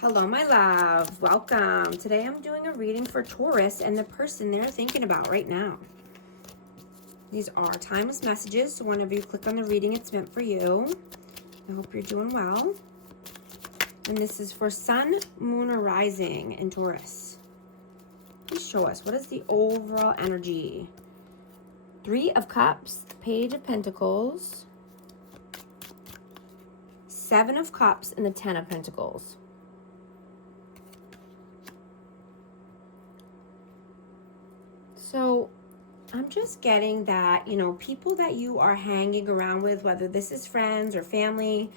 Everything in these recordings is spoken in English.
Hello, my love. Welcome. Today I'm doing a reading for Taurus and the person they're thinking about right now. These are timeless messages, so whenever you click on the reading, it's meant for you. I hope you're doing well. And this is for Sun, Moon, or Rising in Taurus. Please show us, what is the overall energy? 3 of Cups, Page of Pentacles, 7 of Cups, and the 10 of Pentacles. So I'm just getting that, people that you are hanging around with, whether this is friends or family,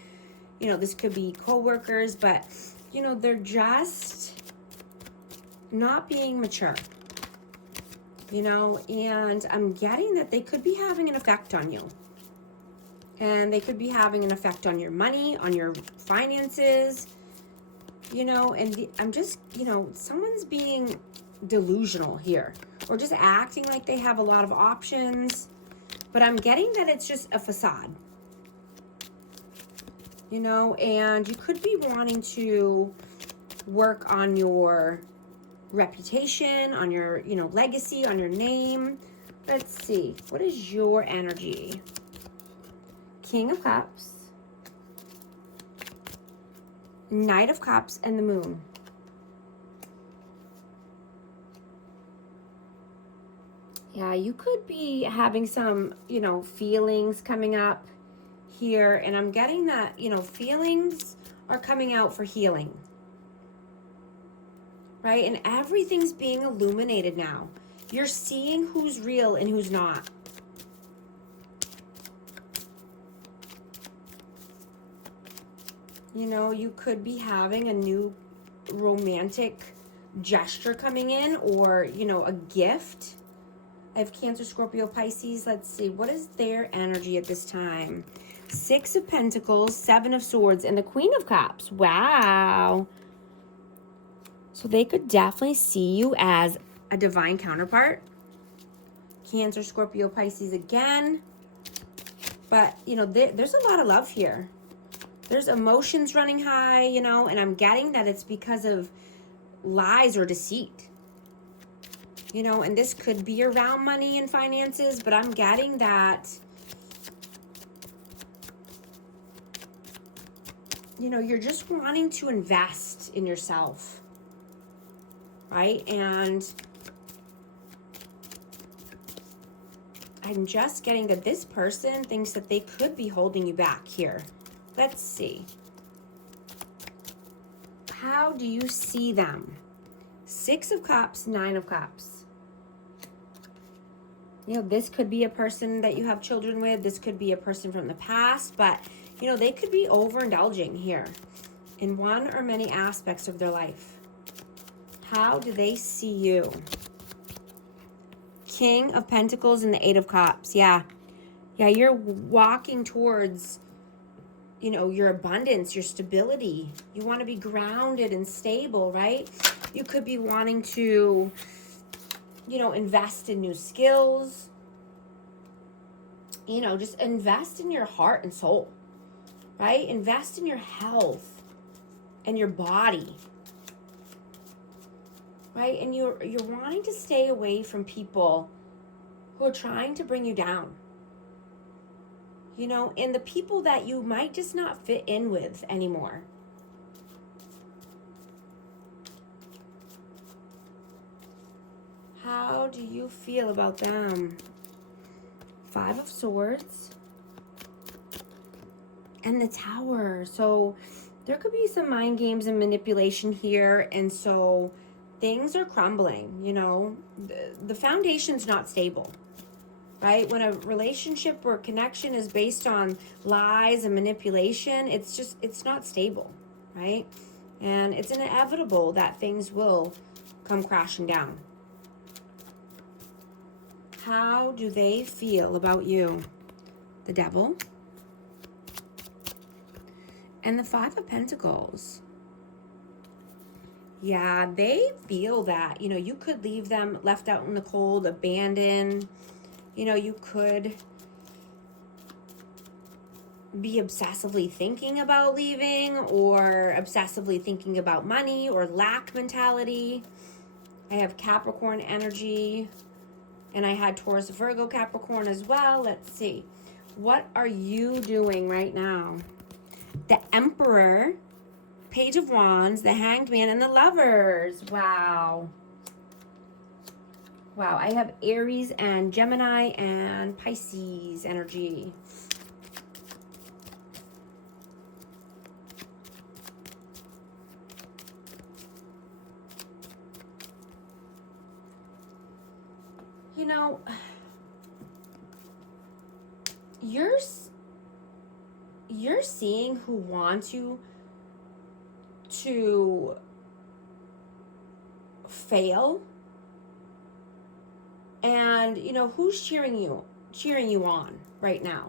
this could be co-workers, but, they're just not being mature, and I'm getting that they could be having an effect on you. And they could be having an effect on your money, on your finances, and I'm just, someone's being delusional here, or just acting like they have a lot of options, but I'm getting that it's just a facade, and you could be wanting to work on your reputation, on your, legacy, on your name. Let's see, what is your energy? King of Cups, Knight of Cups, and the Moon. Yeah, you could be having some, feelings coming up here. And I'm getting that, feelings are coming out for healing. Right? And everything's being illuminated now. You're seeing who's real and who's not. You could be having a new romantic gesture coming in, or, a gift. I have Cancer, Scorpio, Pisces. Let's see. What is their energy at this time? 6 of Pentacles, 7 of Swords, and the Queen of Cups. Wow. So they could definitely see you as a divine counterpart. Cancer, Scorpio, Pisces again. But, there's a lot of love here. There's emotions running high, and I'm getting that it's because of lies or deceit. And this could be around money and finances, but I'm getting that, you're just wanting to invest in yourself, right? And I'm just getting that this person thinks that they could be holding you back here. Let's see. How do you see them? 6 of Cups, 9 of Cups. This could be a person that you have children with. This could be a person from the past, but, they could be overindulging here in one or many aspects of their life. How do they see you? King of Pentacles and the 8 of Cups. Yeah, you're walking towards, your abundance, your stability. You want to be grounded and stable, right? You could be wanting to, invest in new skills, just invest in your heart and soul, right? Invest in your health and your body, right? And you're wanting to stay away from people who are trying to bring you down, and the people that you might just not fit in with anymore. How do you feel about them? 5 of Swords and the Tower. So there could be some mind games and manipulation here, and so things are crumbling. The foundation's not stable, right? When a relationship or connection is based on lies and manipulation, it's not stable, right? And it's inevitable that things will come crashing down. How do they feel about you? The Devil and the 5 of Pentacles. Yeah, they feel that, you could leave them left out in the cold, abandoned. You could be obsessively thinking about leaving or obsessively thinking about money or lack mentality. I have Capricorn energy, and I had Taurus, Virgo, Capricorn as well. Let's see. What are you doing right now? The Emperor, Page of Wands, the Hanged Man, and the Lovers. Wow. Wow, I have Aries and Gemini and Pisces energy. You know, you're seeing who wants you to fail, and you know who's cheering you on right now,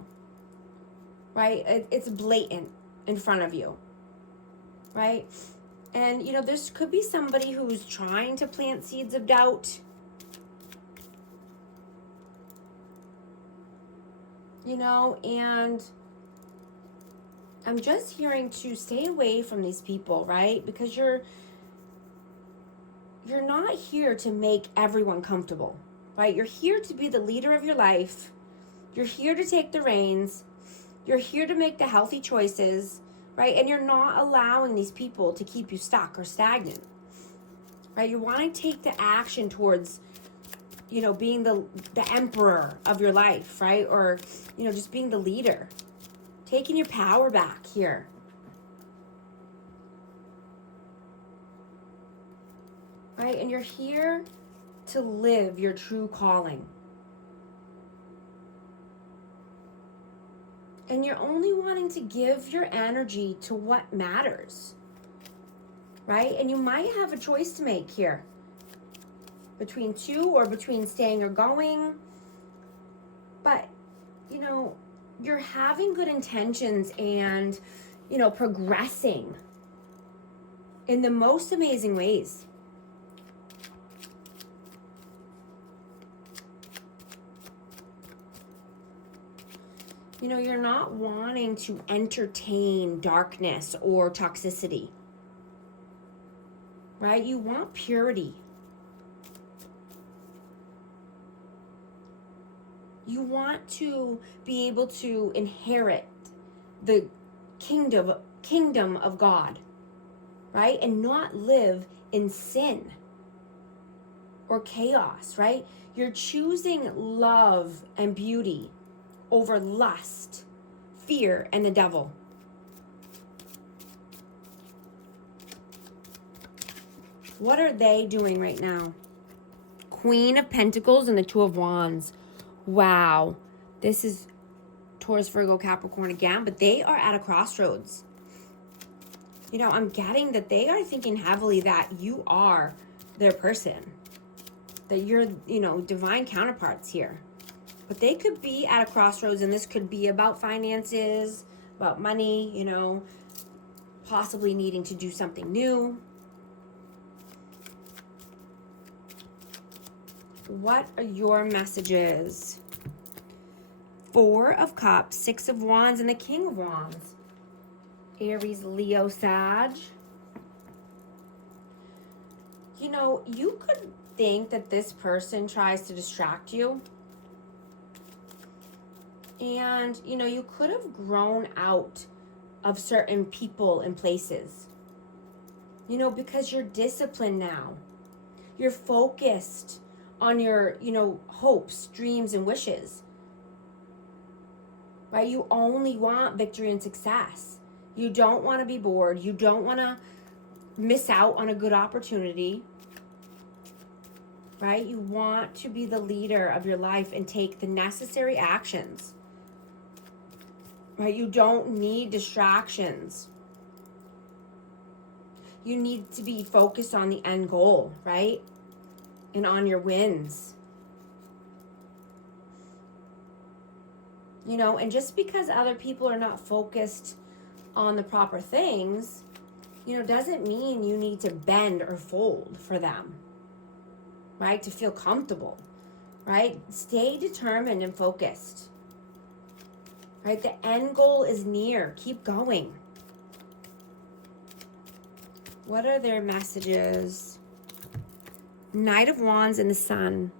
right? It's blatant in front of you, right? And you know, this could be somebody who's trying to plant seeds of doubt, you know, and I'm just hearing to stay away from these people, right? Because you're not here to make everyone comfortable, right? You're here to be the leader of your life. You're here to take the reins. You're here to make the healthy choices, right? And you're not allowing these people to keep you stuck or stagnant, right? You want to take the action towards, you know, being the emperor of your life, right? Or, you know, just being the leader, taking your power back here. Right? And you're here to live your true calling. And you're only wanting to give your energy to what matters. Right? And you might have a choice to make here. Between two, or between staying or going. But, you know, you're having good intentions and, you know, progressing in the most amazing ways. You know, you're not wanting to entertain darkness or toxicity, right? You want purity. You want to be able to inherit the kingdom of God, right? And not live in sin or chaos, right? You're choosing love and beauty over lust, fear, and the devil. What are they doing right now? Queen of Pentacles and the Two of Wands. Wow. This is Taurus, Virgo, Capricorn again, but they are at a crossroads. You know, I'm getting that they are thinking heavily that you are their person, that you're, you know, divine counterparts here. But they could be at a crossroads, and this could be about finances, about money, you know, possibly needing to do something new. What are your messages? Four of Cups, Six of Wands, and the King of Wands. Aries, Leo, Sag. You know, you could think that this person tries to distract you. And, you know, you could have grown out of certain people and places. You know, because you're disciplined now. You're focused on your, you know, hopes, dreams, and wishes. Right? You only want victory and success. You don't want to be bored. You don't want to miss out on a good opportunity. Right? You want to be the leader of your life and take the necessary actions. Right? You don't need distractions. You need to be focused on the end goal, right? And on your wins. You know, and just because other people are not focused on the proper things, you know, doesn't mean you need to bend or fold for them, right? To feel comfortable, right? Stay determined and focused. right? The end goal is near. Keep going. What are their messages? Knight of Wands and the Sun.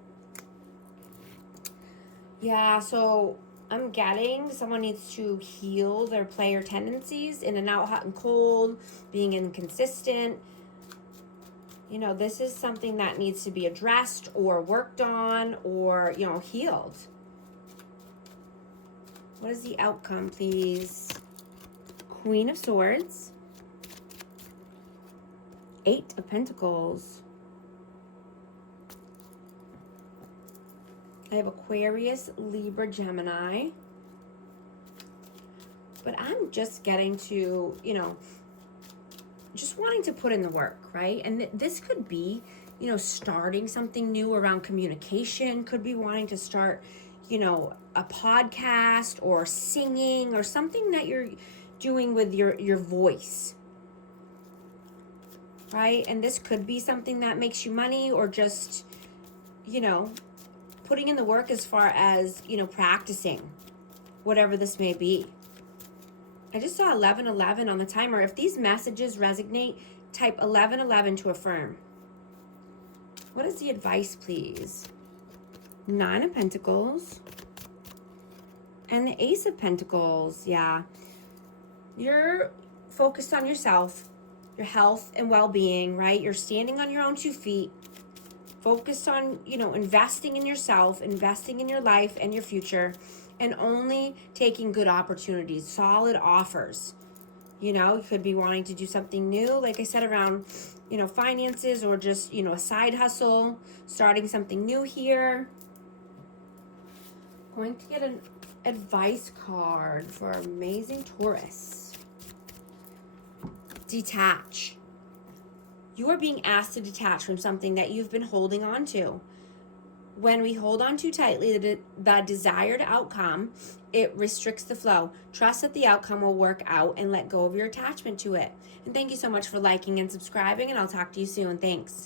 Yeah, so I'm getting someone needs to heal their player tendencies, in and out, hot and cold, being inconsistent. You know, this is something that needs to be addressed or worked on or, you know, healed. What is the outcome, please? Queen of Swords. 8 of Pentacles. I have Aquarius, Libra, Gemini. But I'm just getting to, you know, just wanting to put in the work, right? And this could be, you know, starting something new around communication, could be wanting to start, you know, a podcast or singing or something that you're doing with your voice, right? And this could be something that makes you money, or just, you know, putting in the work as far as, you know, practicing, whatever this may be. I just saw 1111 on the timer. If these messages resonate, type 1111 to affirm. What is the advice, please? 9 of Pentacles. And the Ace of Pentacles. Yeah. You're focused on yourself, your health and well-being, right? You're standing on your own 2 feet. Focused on, you know, investing in yourself, investing in your life and your future, and only taking good opportunities, solid offers. You know, you could be wanting to do something new, like I said, around, you know, finances, or just, you know, a side hustle, starting something new here. I'm going to get an advice card for amazing Taurus. Detach. You are being asked to detach from something that you've been holding on to. When we hold on too tightly, the desired outcome, it restricts the flow. Trust that the outcome will work out, and let go of your attachment to it. And thank you so much for liking and subscribing, and I'll talk to you soon. Thanks.